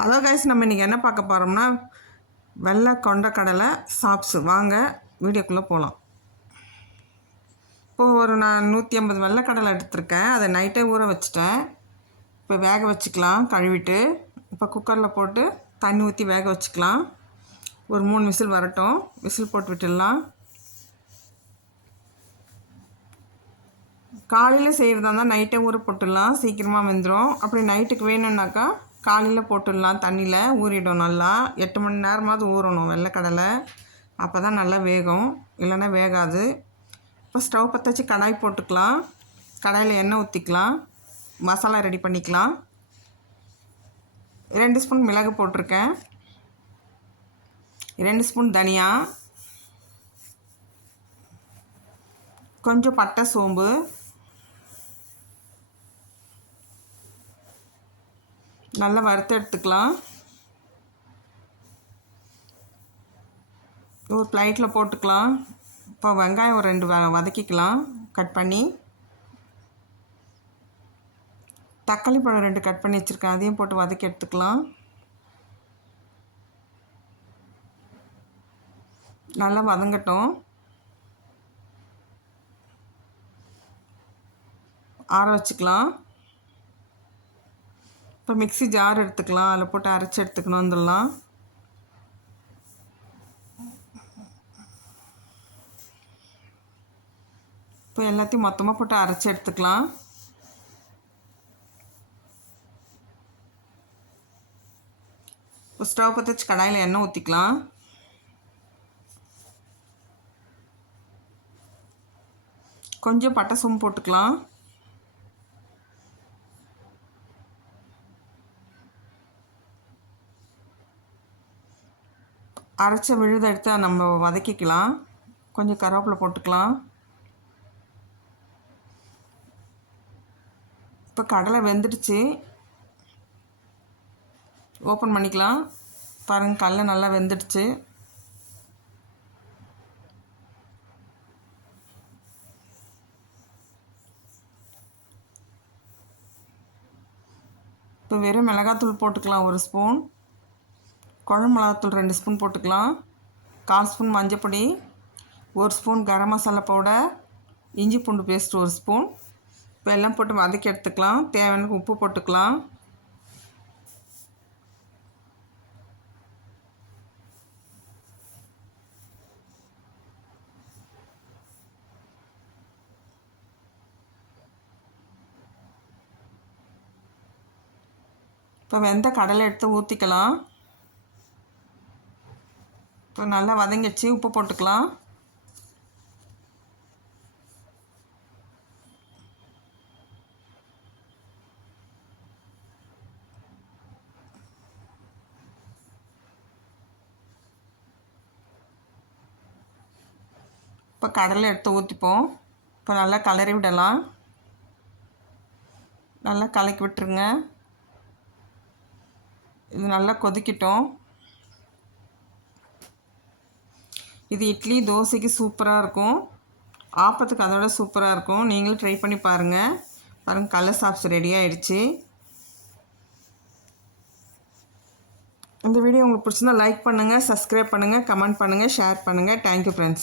Hello guys, நம்ம இன்றைக்கி என்ன பார்க்க போகிறோம்னா வெள்ளை கொண்டக்கடலை சாப்ஸு. வாங்க வீடியோக்குள்ளே போகலாம். இப்போது நான் 150 வெள்ளைக்கடலை எடுத்திருக்கேன். அதை நைட்டே ஊற வச்சுட்டேன். இப்போ வேக வச்சுக்கலாம் கழுவிட்டு. இப்போ குக்கரில் போட்டு தண்ணி ஊற்றி வேக வச்சுக்கலாம். ஒரு 3 விசில் வரட்டும். விசில் போட்டு விட்டுடலாம். காலையில் செய்கிறதா இருந்தால் நைட்டே ஊற போட்டுடலாம், சீக்கிரமாக வெந்துடும். அப்படி நைட்டுக்கு வேணும்னாக்கா காலையில் போட்டுடலாம். தண்ணியில் ஊறிடும். நல்லா 8 மணி நேரமாவது ஊறணும் வெள்ளைக்கடலை. அப்போ தான் நல்லா வேகும், இல்லைன்னா வேகாது. இப்போ ஸ்டவ் பற்ற வச்சு கடாய் போட்டுக்கலாம். கடாயில் எண்ணெய் ஊற்றிக்கலாம். மசாலா ரெடி பண்ணிக்கலாம். 2 ஸ்பூன் மிளகு போட்டிருக்கேன், 2 ஸ்பூன் தனியா, கொஞ்சம் பட்டை சோம்பு, நல்லா வறுத்து எடுத்துக்கலாம். ஒரு பிளேட்டில் போட்டுக்கலாம். இப்போ வெங்காயம் ஒரு 2 வதக்கிக்கலாம் கட் பண்ணி. தக்காளி பழம் 2 கட் பண்ணி வச்சுருக்கேன், அதையும் போட்டு வதக்கி எடுத்துக்கலாம். நல்லா வதங்கட்டும். ஆற வச்சுக்கலாம். இப்போ மிக்ஸி ஜார் எடுத்துக்கலாம், அதில் போட்டு அரைச்சி எடுத்துக்கணும். வந்துடலாம். இப்போ எல்லாத்தையும் மொத்தமாக போட்டு அரைச்சி எடுத்துக்கலாம். இப்போ ஸ்டவ் பற்ற வச்சு கடாயில் எண்ணெய் ஊற்றிக்கலாம். கொஞ்சம் பட்டை சோம்பு போட்டுக்கலாம். அரைச்ச விழுதை எடுத்து நம்ம வதக்கிக்கலாம். கொஞ்சம் கருவேப்பிலை போட்டுக்கலாம். இப்போ கடலை வெந்துடுச்சு, ஓப்பன் பண்ணிக்கலாம். பாருங்கள், கடலை நல்லா வெந்துடுச்சு. இப்போ வெறும் மிளகாத்தூள் போட்டுக்கலாம் 1 ஸ்பூன், குழம்பு மிளகாத்தூள் 2 ஸ்பூன் போட்டுக்கலாம், 1/4 ஸ்பூன் மஞ்சப்பொடி, 1 ஸ்பூன் கரம் மசாலா பவுடர், இஞ்சி பூண்டு பேஸ்ட் 1 ஸ்பூன். இப்போ எல்லாம் போட்டு வதக்கி எடுத்துக்கலாம். தேவையான உப்பு போட்டுக்கலாம். இப்போ வெந்த கடலை எடுத்து ஊற்றிக்கலாம். இப்போ நல்லா வதங்கிச்சு. உப்பு போட்டுக்கலாம். இப்போ கடலை எடுத்து ஊற்றிப்போம். இப்போ நல்லா கலரி விடலாம். நல்லா கலக்கி விட்டுருங்க. இது நல்லா கொதிக்கட்டும். இது இட்லி தோசைக்கு சூப்பராக இருக்கும். ஆப்பத்துக்கு அதோட சூப்பராக இருக்கும். நீங்களும் ட்ரை பண்ணி பாருங்கள். பாருங்கள், கடலை சாப்ஸ் ரெடி ஆகிடுச்சு. இந்த வீடியோ உங்களுக்கு பிடிச்சிருந்தா லைக் பண்ணுங்கள், சப்ஸ்கிரைப் பண்ணுங்கள், கமெண்ட் பண்ணுங்கள், ஷேர் பண்ணுங்கள். Thank you friends.